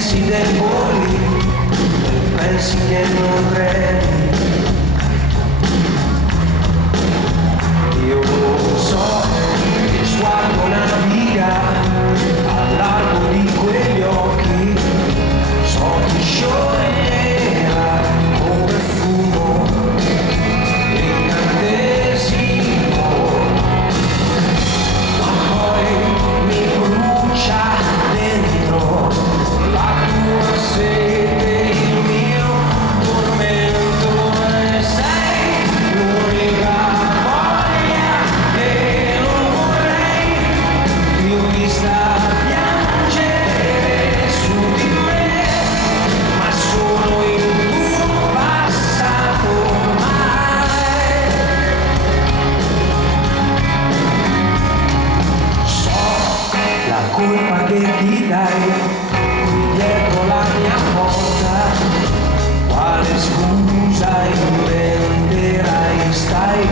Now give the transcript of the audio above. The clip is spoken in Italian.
pensi deboli, pensi che non remi. Io lo so, il sguardo naviga al largo di quegli occhi, so che scioglierà come fumo incantesimo, ma poi mi brucia dentro la tua sete, il mio tormento, e sei l'unica voglia che non vorrei più vista piangere su di me, ma sono il tuo passato ormai. So la colpa che ti dai qui dietro la mia porta, quale scusa inventerai, stai